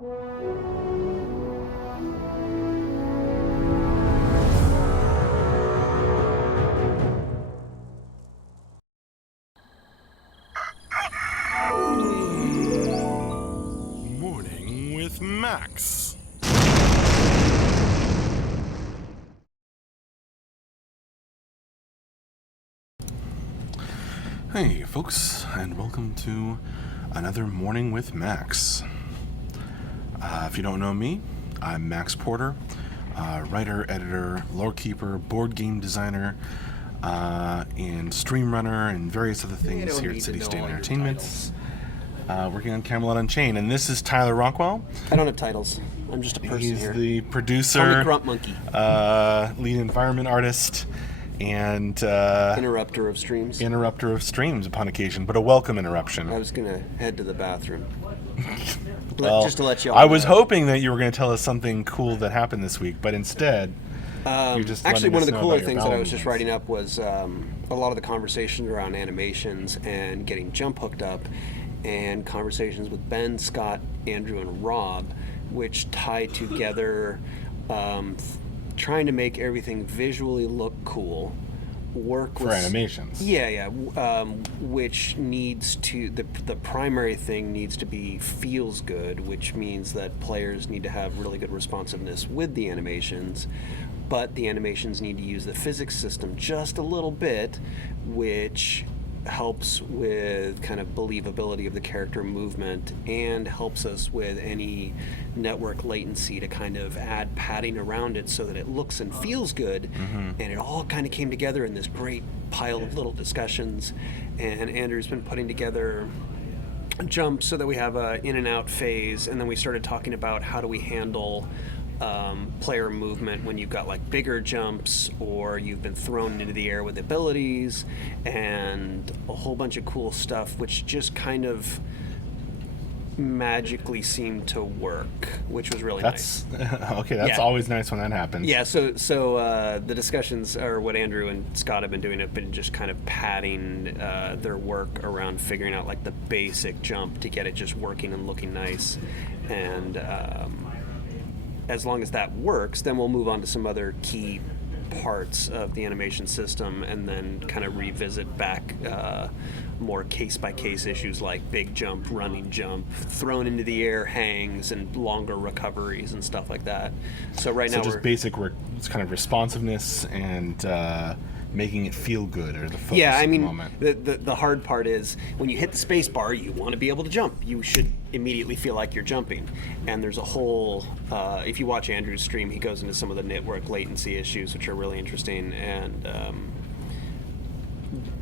Morning with Max. Hey, folks, and welcome to another Morning with Max. If you don't know me, I'm Max Porter, writer, editor, lore keeper, board game designer, and stream runner, and various other things here at City State Entertainment. Working on Camelot Unchained, and this is Tyler Rockwell. I don't have titles. I'm just a person He's here. the Call producer, me Grunt Monkey. lead environment artist, and Interrupter of streams. interrupter of streams upon occasion, but a welcome interruption. I was gonna head to the bathroom. Well, just to let you all I was know. hoping that you were going to tell us something cool that happened this week, but instead, you're just Actually, letting one us of the know cooler about your things that I bowel was just movements. writing up was a lot of the conversations around animations and getting Jump hooked up, and conversations with Ben, Scott, Andrew, and Rob, which tie together trying to make everything visually look cool, work For with animations. Yeah. Which needs to the primary thing needs to be feels good, which means that players need to have really good responsiveness with the animations, but the animations need to use the physics system just a little bit, which helps with kind of believability of the character movement and helps us with any network latency to kind of add padding around it so that it looks and feels good. And it all kind of came together in this great pile of little discussions, and Andrew's been putting together Jump so that we have a in and out phase, and then we started talking about how do we handle player movement when you've got like bigger jumps or you've been thrown into the air with abilities, and a whole bunch of cool stuff which just kind of magically seemed to work, which was really nice. That's okay. That's Yeah. always nice when that happens. Yeah, so the discussions, or what Andrew and Scott have been doing, have been just kind of padding their work around figuring out like the basic jump to get it just working and looking nice. And as long as that works, then we'll move on to some other key parts of the animation system, and then kind of revisit back more case-by-case issues like big jump, running jump, thrown into the air hangs, and longer recoveries and stuff like that. So right So now just we're basic it's kind of responsiveness and making it feel good, or the focus yeah, I of mean, the moment. the hard part is when you hit the space bar, you want to be able to jump. You should immediately feel like you're jumping. And there's a whole, if you watch Andrew's stream, he goes into some of the network latency issues, which are really interesting. And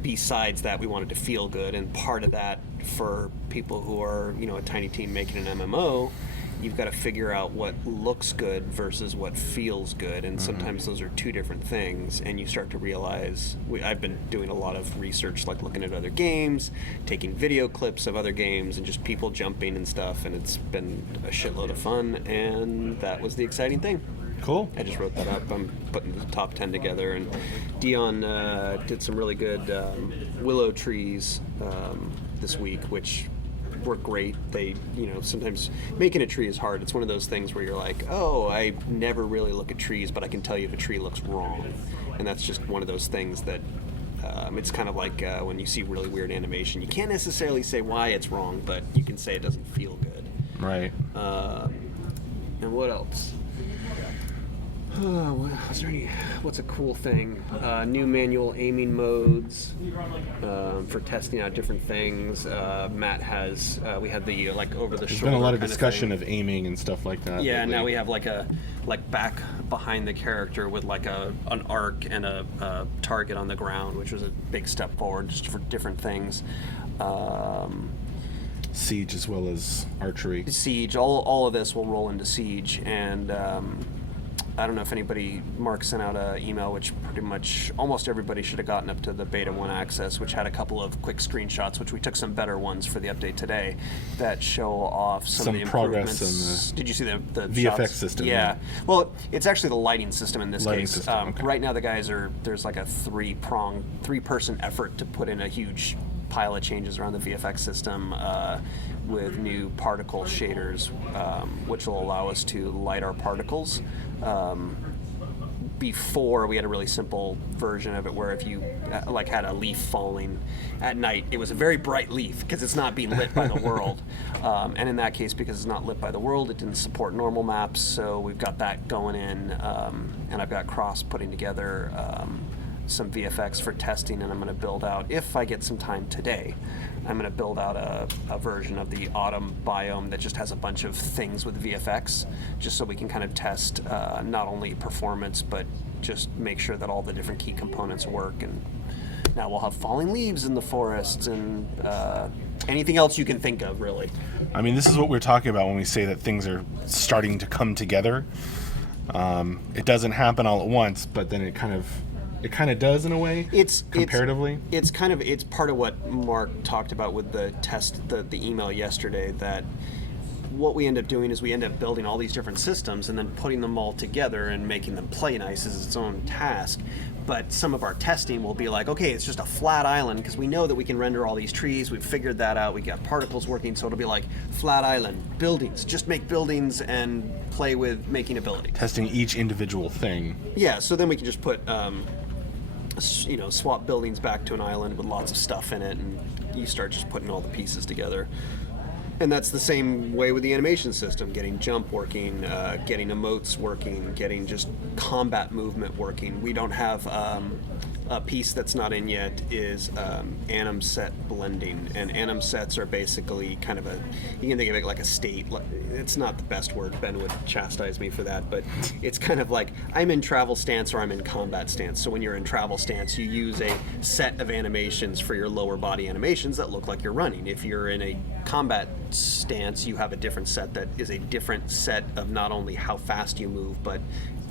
besides that, we wanted to feel good. And part of that, for people who are, a tiny team making an MMO, you've got to figure out what looks good versus what feels good, and sometimes those are two different things, and you start to realize I've been doing a lot of research, like looking at other games, taking video clips of other games, and just people jumping and stuff, and it's been a shitload of fun, and that was the exciting thing. Cool. I just wrote that up. I'm putting the top 10 together, and Dion did some really good willow trees this week, which were great. They, sometimes making a tree is hard. It's one of those things where you're like, oh, I never really look at trees, but I can tell you if a tree looks wrong. And that's just one of those things that it's kind of like when you see really weird animation. You can't necessarily say why it's wrong, but you can say it doesn't feel good. Right. And what else? What's a cool thing? New manual aiming modes for testing out different things. Matt has, we had the over the There's shoulder. been a lot of kind discussion thing. of aiming and stuff like that. Yeah, lately. now we have like back behind the character with like an arc and a target on the ground, which was a big step forward just for different things. Siege as well as archery. Siege, all of this will roll into Siege, and I don't know if Mark sent out an email, which pretty much almost everybody should have gotten up to the Beta 1 access, which had a couple of quick screenshots, which we took some better ones for the update today, that show off some of the progress improvements. in the Did you see the VFX shots? system, Yeah. yeah. Well, it's actually the lighting system in this Lighting case. system, okay. Right now the guys there's like a three-person effort to put in a huge pile of changes around the VFX system with new particle shaders, which will allow us to light our particles. Before, we had a really simple version of it where if you like had a leaf falling at night, it was a very bright leaf because it's not being lit by the world. And in that case, because it's not lit by the world, it didn't support normal maps. So we've got that going in, and I've got Cross putting together some VFX for testing, and I'm going to build out, if I get some time today, I'm going to build out a version of the autumn biome that just has a bunch of things with VFX, just so we can kind of test not only performance, but just make sure that all the different key components work. And now we'll have falling leaves in the forests and anything else you can think of, really. I mean, this is what we're talking about when we say that things are starting to come together. It doesn't happen all at once, but then it kind of does in a way. Comparatively. It's part of what Mark talked about with the test, the email yesterday, that what we end up doing is we end up building all these different systems and then putting them all together and making them play nice as its own task. But some of our testing will be like, okay, it's just a flat island because we know that we can render all these trees. We've figured that out. We got particles working, so it'll be like flat island, buildings. Just make buildings and play with making abilities. Testing each individual thing. Yeah, so then we can just put, swap buildings back to an island with lots of stuff in it, and you start just putting all the pieces together. And that's the same way with the animation system, getting jump working, getting emotes working, getting just combat movement working. We don't have a piece that's not in yet is anim set blending. And anim sets are basically kind of you can think of it like a state. It's not the best word. Ben would chastise me for that, but it's kind of like I'm in travel stance or I'm in combat stance. So when you're in travel stance, you use a set of animations for your lower body animations that look like you're running. If you're in a combat stance, you have a different set that is a different set of not only how fast you move, but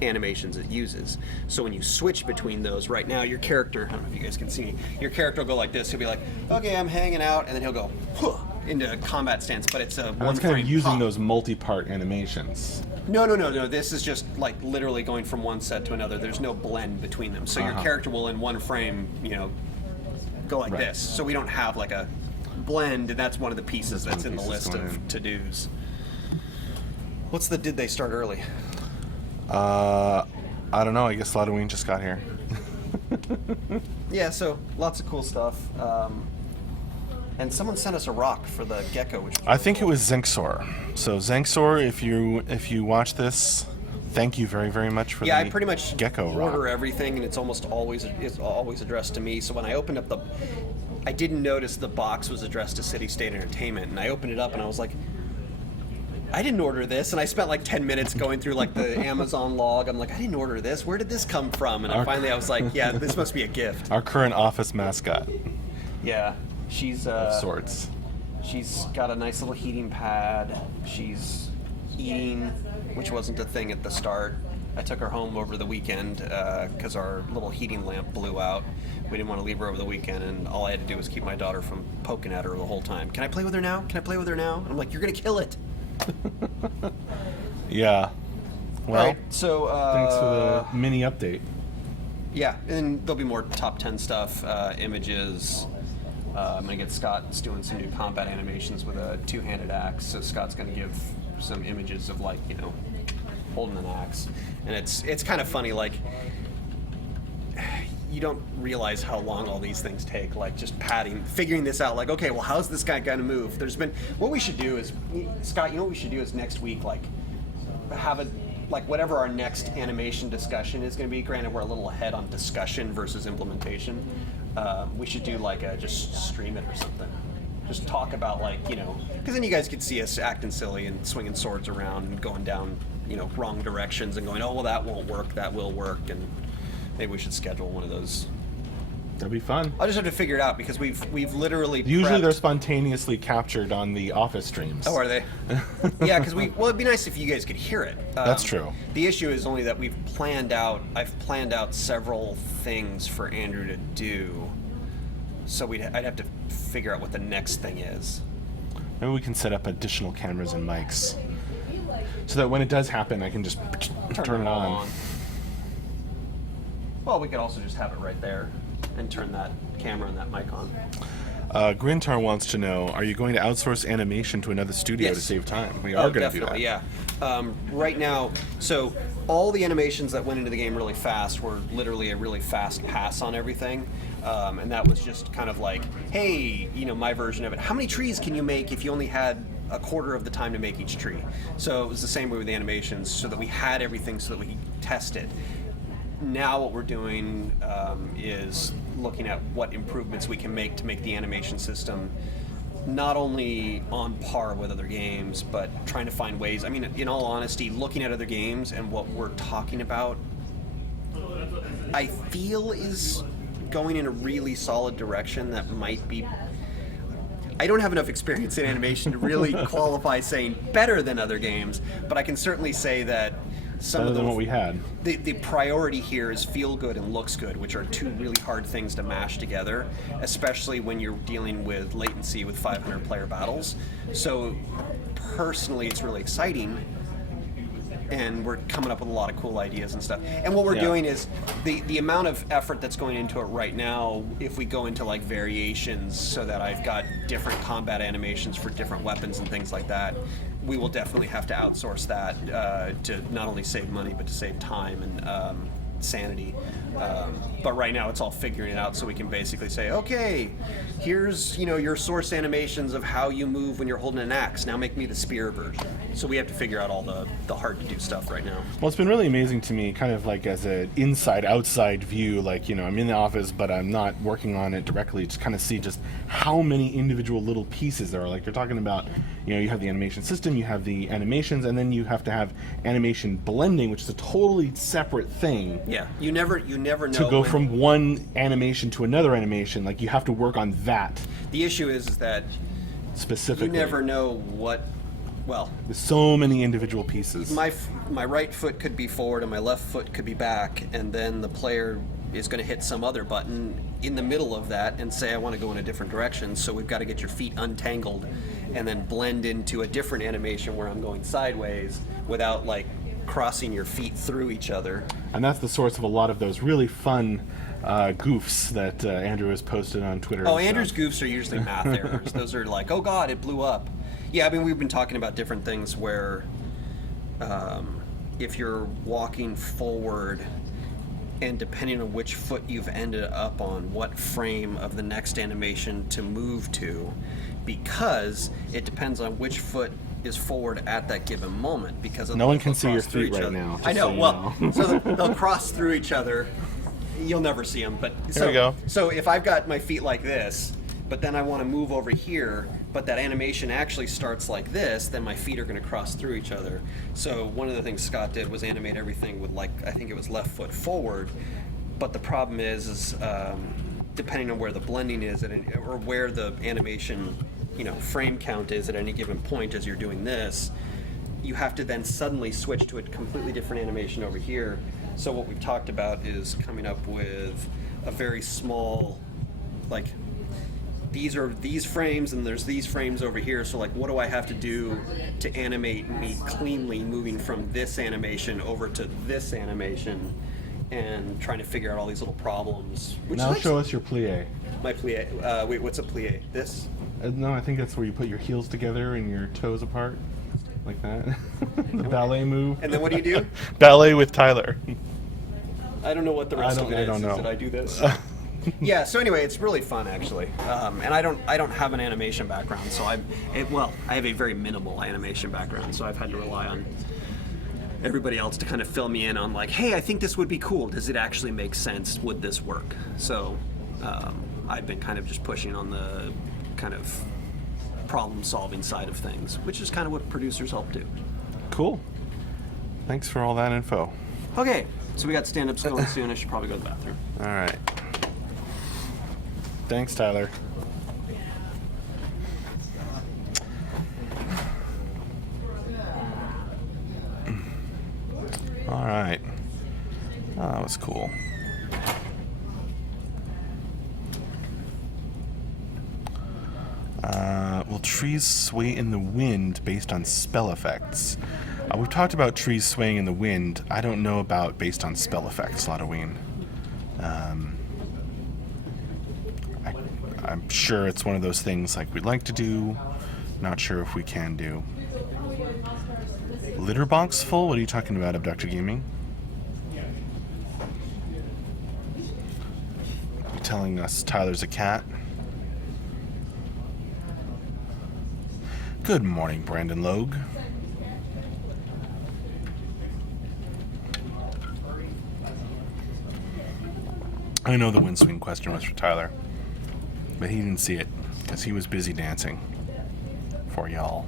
animations it uses. So when you switch between those, right now your character, I don't know if you guys can see, your character will go like this. He'll be like, okay, I'm hanging out, and then he'll go into combat stance, but it's a one I was kind of using pop. those multi-part animations. No. This is just like literally going from one set to another. There's no blend between them. So your character will in one frame, go like this. So we don't have like a blend, and that's one of the pieces that's in the list of to-dos. What's the did they start early? I don't know. I guess Halloween just got here. Yeah, so lots of cool stuff. And someone sent us a rock for the gecko, which was I think it was Zenxor. So Zenxor, if you watch this, thank you very, very much for the I pretty much gecko order rock. everything, and it's always addressed to me. So when I opened up I didn't notice the box was addressed to City State Entertainment, and I opened it up and I was like, I didn't order this, and I spent like 10 minutes going through like the Amazon log. I'm like, I didn't order this. Where did this come from? And finally I was like, yeah, this must be a gift. Our current office mascot Yeah, she's of sorts. She's got a nice little heating pad. She's eating, which wasn't a thing at the start. I took her home over the weekend because our little heating lamp blew out. We didn't want to leave her over the weekend, and all I had to do was keep my daughter from poking at her the whole time. Can I play with her now? Can I play with her now? And I'm like, you're going to kill it. Yeah. Well, Right, so thanks for the mini update. yeah, and there'll be more top 10 stuff, images. I'm gonna get Scott's doing some new combat animations with a two-handed axe. So Scott's gonna give some images of like holding an axe, and it's kind of funny. Like you don't realize how long all these things take. Like just figuring this out. Like okay, well, how's this guy gonna move? What we should do is Scott. You know what we should do is next week have a whatever our next animation discussion is going to be. Granted, we're a little ahead on discussion versus implementation. We should do just stream it or something. Just talk about because then you guys could see us acting silly and swinging swords around and going down wrong directions and going, oh well, that won't work, that will work, and maybe we should schedule one of those. That'd be fun. I'll just have to figure it out because we've literally Usually prepped. they're spontaneously captured on the office streams. Oh, are they? Yeah, because it'd be nice if you guys could hear it. That's true. The issue is only that I've planned out several things for Andrew to do, so I'd have to figure out what the next thing is. Maybe we can set up additional cameras and mics, so that when it does happen, I can just turn it on. Well, we could also just have it right there and turn that camera and that mic on. Grintar wants to know, are you going to outsource animation to another studio to Yes. save time? We are going to do that. Definitely, yeah. Right now, so all the animations that went into the game really fast were literally a really fast pass on everything. And that was just kind of like, hey, my version of it. How many trees can you make if you only had a quarter of the time to make each tree? So it was the same way with the animations, so that we had everything so that we could test it. Now what we're doing is looking at what improvements we can make to make the animation system not only on par with other games, but trying to find ways. I mean, in all honesty, looking at other games and what we're talking about, I feel is going in a really solid direction that might be... I don't have enough experience in animation to really qualify saying better than other games, but I can certainly say that some Better of than what we had. the priority here is feel good and looks good, which are two really hard things to mash together, especially when you're dealing with latency with 500 player battles. So personally, it's really exciting, and we're coming up with a lot of cool ideas and stuff. And what we're doing is the amount of effort that's going into it right now, if we go into like variations so that I've got different combat animations for different weapons and things like that, we will definitely have to outsource that to not only save money but to save time and sanity. But right now it's all figuring it out, so we can basically say, okay, here's your source animations of how you move when you're holding an axe. Now make me the spear version. So we have to figure out all the hard to do stuff right now. Well, it's been really amazing to me, kind of like as an inside-outside view, like, I'm in the office, but I'm not working on it directly, to kind of see just how many individual little pieces there are. Like, you're talking about, you have the animation system, you have the animations, and then you have to have animation blending, which is a totally separate thing. Yeah, you never know. To go from one animation to another animation, like, you have to work on that. The issue is that specifically. You never know what... Well, there's so many individual pieces. My right foot could be forward and my left foot could be back, and then the player is going to hit some other button in the middle of that and say, I want to go in a different direction. So we've got to get your feet untangled and then blend into a different animation where I'm going sideways without like crossing your feet through each other. And that's the source of a lot of those really fun goofs that Andrew has posted on Twitter. Oh, Andrew's goofs are usually math errors. Those are like, oh God, it blew up. Yeah, I mean, we've been talking about different things where if you're walking forward and depending on which foot you've ended up on, what frame of the next animation to move to, because it depends on which foot is forward at that given moment. Because no one can see your feet right now. I know. So they'll cross through each other. You'll never see them. But there we go. So if I've got my feet like this, but then I want to move over here, but that animation actually starts like this, then my feet are going to cross through each other. So one of the things Scott did was animate everything with, like, I think it was left foot forward. But the problem is depending on where the blending is or where the animation, frame count is at any given point as you're doing this, you have to then suddenly switch to a completely different animation over here. So what we've talked about is coming up with a very small, like, these are these frames and there's these frames over here, so like what do I have to do to animate me cleanly moving from this animation over to this animation, and trying to figure out all these little problems. Now show us your plie. My plie. Wait, what's a plie? This? No, I think that's where you put your heels together and your toes apart. Like that. The ballet move. And then what do you do? Ballet with Tyler. I don't know what the rest of it is. I don't know. Did I do this? Yeah, so anyway, it's really fun actually, and I don't have an animation background, so I have a very minimal animation background, so I've had to rely on everybody else to kind of fill me in on like, hey, I think this would be cool. Does it actually make sense? Would this work? So I've been kind of just pushing on the kind of problem-solving side of things, which is kind of what producers help do. Cool. Thanks for all that info. Okay, so we got stand-ups going soon. I should probably go to the bathroom. All right. Thanks, Tyler. All right. Oh, that was cool. Will trees sway in the wind based on spell effects? We've talked about trees swaying in the wind. I don't know about based on spell effects, Ladoween. I'm sure it's one of those things like we'd like to do, not sure if we can do. Litter box full? What are you talking about, Abducted Gaming? You telling us Tyler's a cat? Good morning, Brandon Logue. I know the wind swing question was for Tyler, but he didn't see it because he was busy dancing for y'all.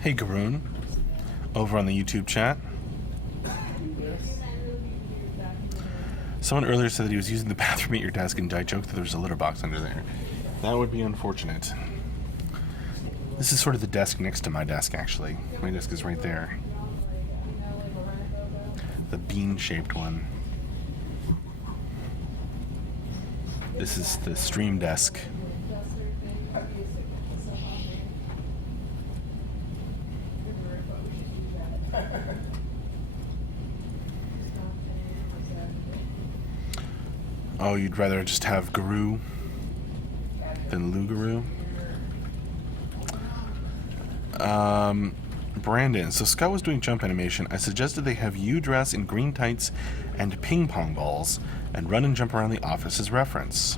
Hey, Garoon, over on the YouTube chat. Someone earlier said that he was using the bathroom at your desk and I joked that there was a litter box under there. That would be unfortunate. This is sort of the desk next to my desk, actually. My desk is right there. The bean-shaped one. This is the stream desk. Oh, you'd rather just have Guru than Lugaroo? Brandon, so Scott was doing jump animation. I suggested they have you dress in green tights and ping pong balls and run and jump around the office as reference.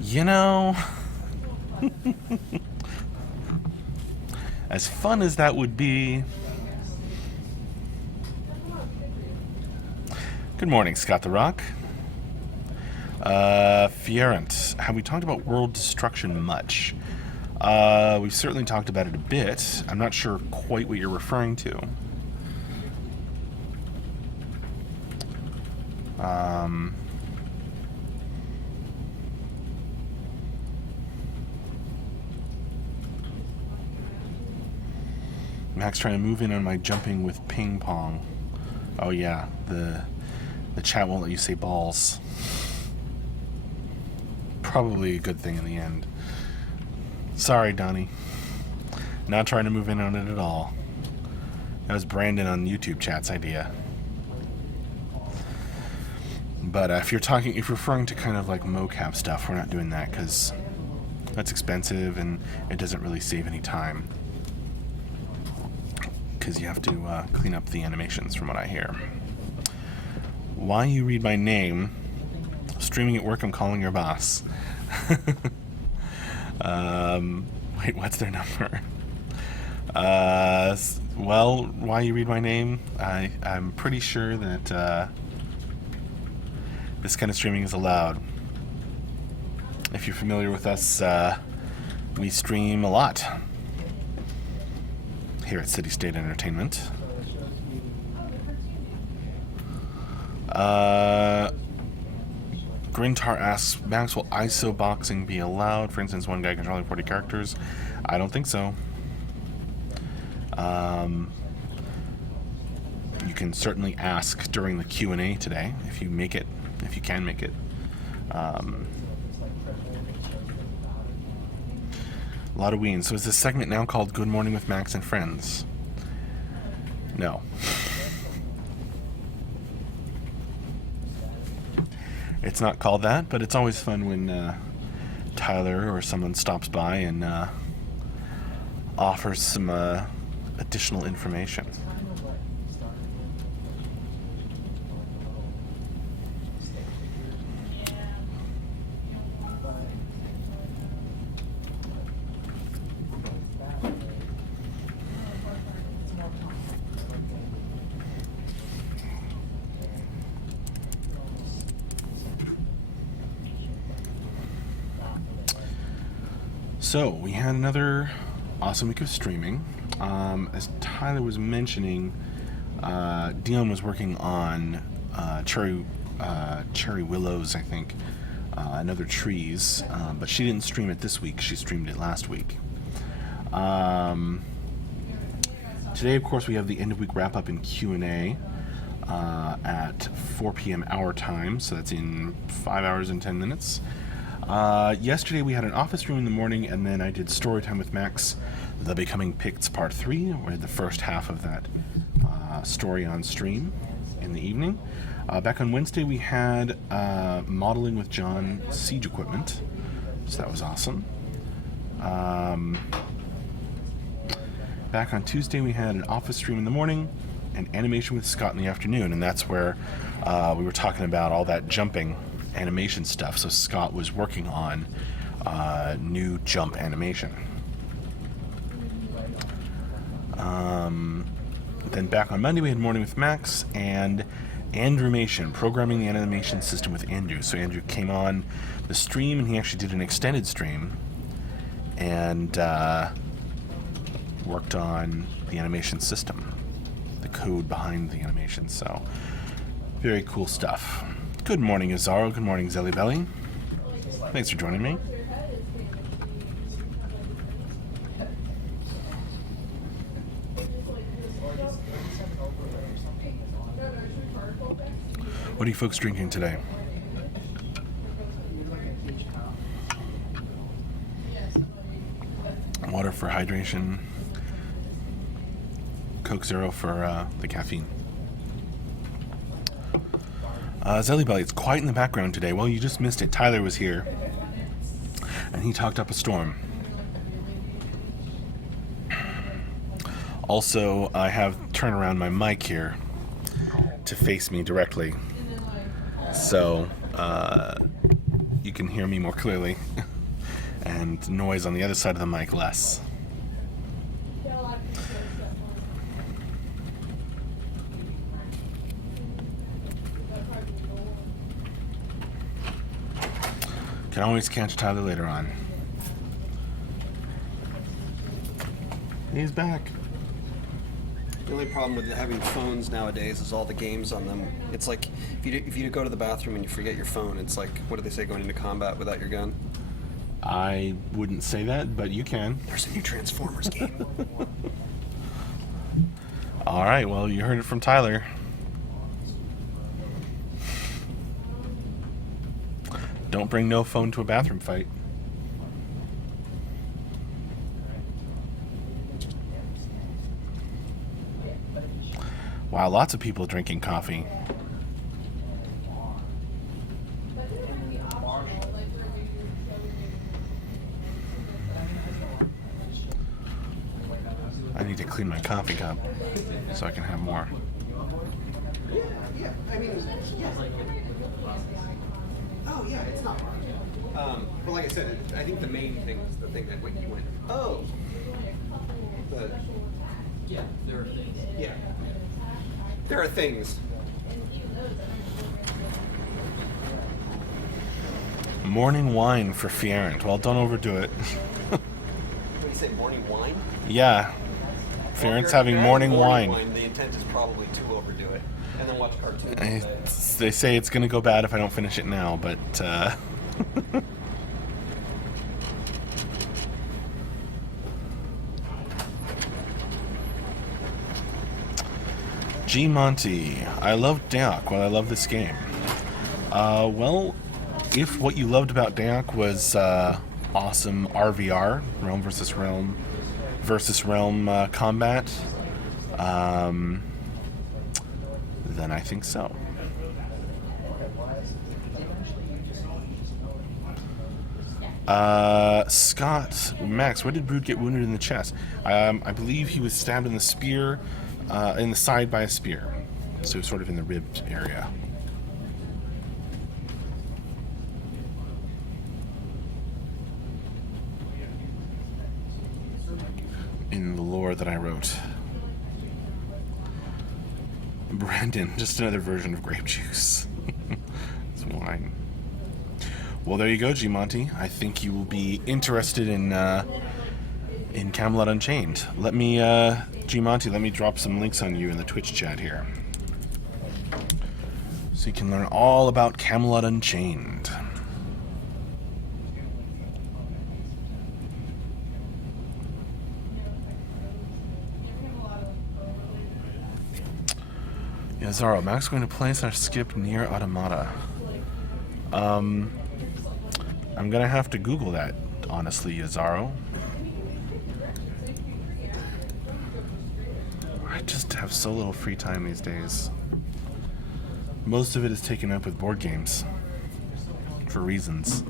You know, as fun as that would be. Good morning, Scott the Rock. Fierent, have we talked about world destruction much? We've certainly talked about it a bit. I'm not sure quite what you're referring to. Max trying to move in on my jumping with ping pong. Oh yeah, the chat won't let you say balls. Probably a good thing in the end. Sorry, Donnie. Not trying to move in on it at all. That was Brandon on YouTube chat's idea. But if you're referring to kind of like mocap stuff, we're not doing that because that's expensive and it doesn't really save any time. Because you have to clean up the animations, from what I hear. Why you read my name? Streaming at work, I'm calling your boss. Wait, what's their number? Well, why you read my name? I'm pretty sure that this kind of streaming is allowed. If you're familiar with us, we stream a lot here at City State Entertainment. Grintar asks, Max, will ISO boxing be allowed? For instance, one guy controlling 40 characters? I don't think so. You can certainly ask during the Q&A today, if you can make it. A lot of weens. So is this segment now called Good Morning with Max and Friends? No. It's not called that, but it's always fun when Tyler or someone stops by and offers some additional information. So, we had another awesome week of streaming. As Tyler was mentioning, Dion was working on Cherry Willows, I think, and other trees, but she didn't stream it this week. She streamed it last week. Today, of course, we have the end-of-week wrap-up and Q&A at 4 p.m. our time, so that's in 5 hours and 10 minutes. Yesterday we had an office room in the morning, and then I did Storytime with Max, The Becoming Picts Part 3. We had the first half of that story on stream in the evening. Back on Wednesday we had Modeling with John Siege Equipment, so that was awesome. Back on Tuesday we had an office stream in the morning and Animation with Scott in the afternoon, and that's where we were talking about all that jumping animation stuff. So Scott was working on new jump animation. Then back on Monday we had Morning with Max and Andrumation, programming the animation system with Andrew. So Andrew came on the stream and he actually did an extended stream and worked on the animation system, the code behind the animation. So very cool stuff. Good morning, Azaro. Good morning, Zelly Belly. Thanks for joining me. What are you folks drinking today? Water for hydration. Coke Zero for the caffeine. Zelly Belly, it's quiet in the background today. Well, you just missed it. Tyler was here, and he talked up a storm. Also, I have turned around my mic here to face me directly, so you can hear me more clearly, and noise on the other side of the mic less. Can always catch Tyler later on. He's back. The only problem with having phones nowadays is all the games on them. It's like if you go to the bathroom and you forget your phone, it's like, what do they say, going into combat without your gun? I wouldn't say that, but you can. There's a new Transformers game. All right, well, you heard it from Tyler. Don't bring no phone to a bathroom fight. Wow, lots of people drinking coffee. I need to clean my coffee cup so I can have more. Yeah, I mean, oh yeah, it's not hard. But like I said, I think the main thing was the thing that when you went, oh, yeah, there are things. Yeah, there are things. Morning wine for Fierent. Well, don't overdo it. When you say morning wine? Yeah. Fierent's having morning wine. The intent is probably to overdo it, and then watch cartoons. They say it's going to go bad if I don't finish it now, but G Monty, I love Daok. Well, I love this game. Well, if what you loved about Daok was awesome RVR, Realm versus Realm combat, then I think so. Scott, Max, where did Brood get wounded in the chest? I believe he was stabbed in the spear, in the side by a spear, so sort of in the rib area. In the lore that I wrote. Brandon, just another version of grape juice. It's wine. Well, there you go, G Monty. I think you will be interested in Camelot Unchained. Let me, G Monty, let me drop some links on you in the Twitch chat here, so you can learn all about Camelot Unchained. Yeah, Zaro, Max going to play / skip Nier Automata. I'm gonna have to Google that, honestly, Yazaro. I just have so little free time these days. Most of it is taken up with board games. For reasons.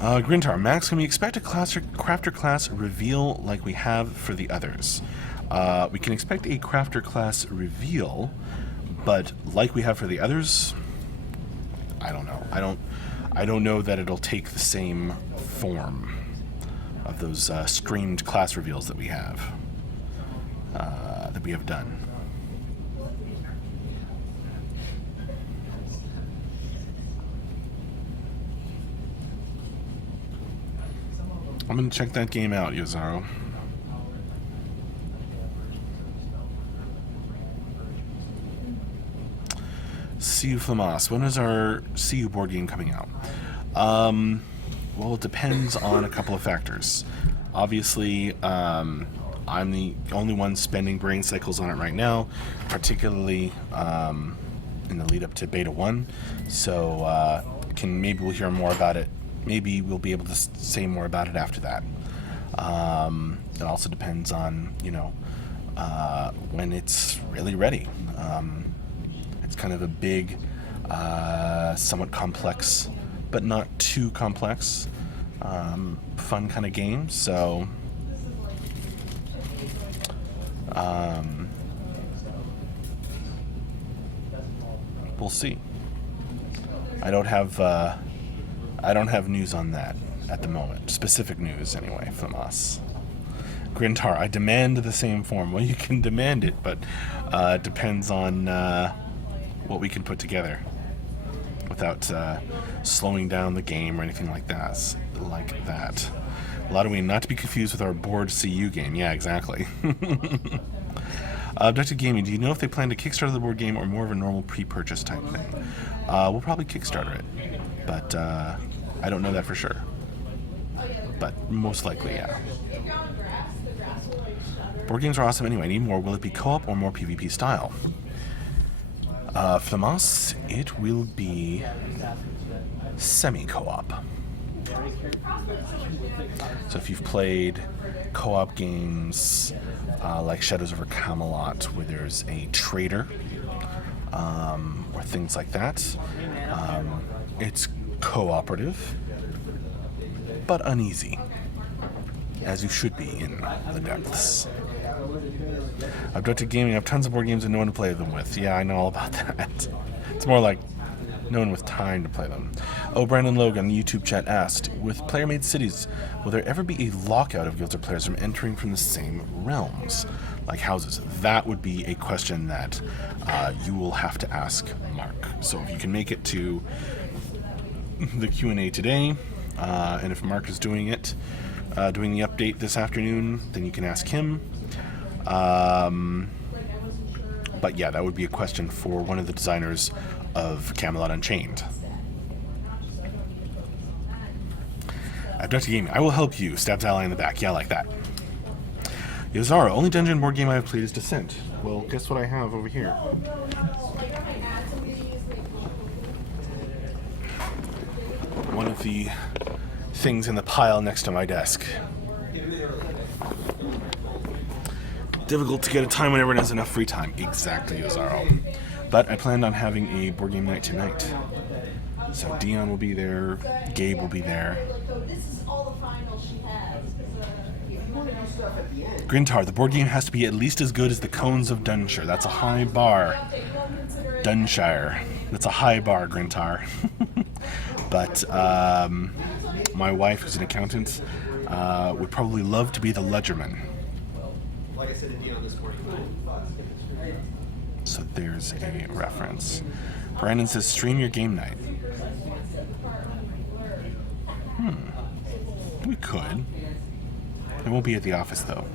Grintar, Max, can we expect a crafter class reveal like we have for the others? We can expect a crafter class reveal, but like we have for the others, I don't know. I don't know that it'll take the same form of those streamed class reveals that we have done. I'm gonna check that game out, Yazaro. CU Flamas. When is our CU board game coming out? Well, it depends on a couple of factors. Obviously, I'm the only one spending brain cycles on it right now, particularly in the lead up to Beta 1. So maybe we'll hear more about it. Maybe we'll be able to say more about it after that. It also depends on, when it's really ready. It's kind of a big, somewhat complex, but not too complex, fun kind of game. So, we'll see. I don't have news on that at the moment. Specific news, anyway, from us. Grintar, I demand the same form. Well, you can demand it, but it depends on what we can put together without slowing down the game or anything like that. Halloween, not to be confused with our board CU game. Yeah, exactly. Abducted Gaming, do you know if they plan to Kickstarter the board game or more of a normal pre-purchase type thing? We'll probably Kickstarter it, but I don't know that for sure. But most likely, yeah. Board games are awesome anyway. Need more. Will it be co-op or more PvP style? Flamas, it will be semi-co-op. So if you've played co-op games like Shadows over Camelot, where there's a trader, or things like that, it's cooperative, but uneasy, as you should be in the depths. Abducted Gaming, I have tons of board games and no one to play them with. Yeah, I know all about that. It's more like no one with time to play them. Oh, Brandon Logan, YouTube chat asked, with player-made cities, will there ever be a lockout of guilds or players from entering from the same realms, like houses? That would be a question that you will have to ask Mark. So if you can make it to the Q&A today, and if Mark is doing it, doing the update this afternoon, then you can ask him. But yeah, that would be a question for one of the designers of Camelot Unchained. Abducted Gaming, I will help you. Stabs ally in the back. Yeah, like that. Yazara, only dungeon board game I have played is Descent. Well, guess what I have over here? One of the things in the pile next to my desk. Difficult to get a time when everyone has enough free time. Exactly, Yazaro. But I planned on having a board game night tonight. So Dion will be there, Gabe will be there. Grintar, the board game has to be at least as good as the Cones of Dunshire. That's a high bar. Dunshire. That's a high bar, Grintar. But my wife, who's an accountant, would probably love to be the ledgerman. Like I said to Dion this morning. So there's a reference. Brandon says, stream your game night. We could. It won't be at the office, though.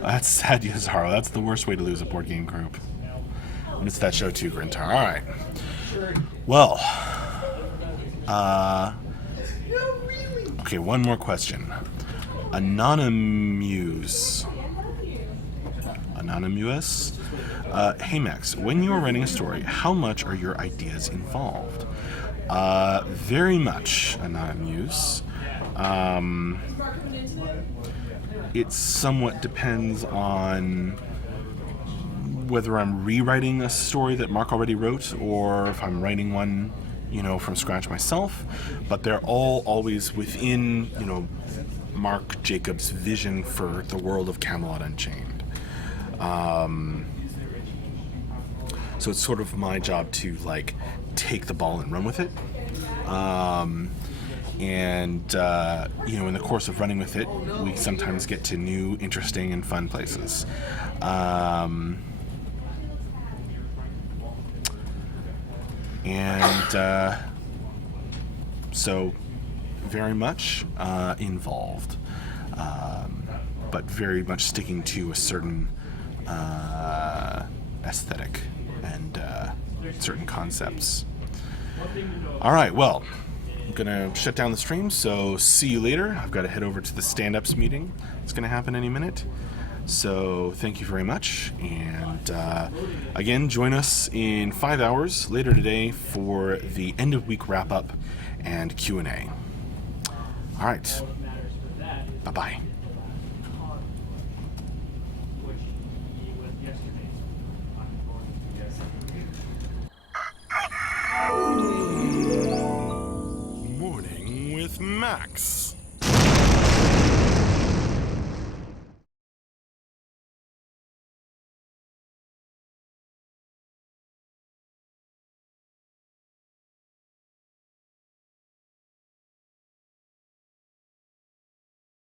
That's sad, Yazaro. That's the worst way to lose a board game group. And it's that show, too, Grintar. All right. Well. Okay, one more question. Anonymous. Anonymous. Hey Max, when you are writing a story, how much are your ideas involved? Very much, Anonymous. It somewhat depends on whether I'm rewriting a story that Mark already wrote or if I'm writing one, from scratch myself. But they're all always within, Mark Jacobs' vision for the world of Camelot Unchained. So it's sort of my job to take the ball and run with it. In the course of running with it, we sometimes get to new, interesting, and fun places. So very much involved, but very much sticking to a certain aesthetic and certain concepts. All right, well, I'm gonna shut down the stream, so see you later. I've got to head over to the stand-ups meeting. It's gonna happen any minute. So thank you very much, and again, join us in 5 hours later today for the end of week wrap-up and Q&A. All right, bye-bye. Morning with Max.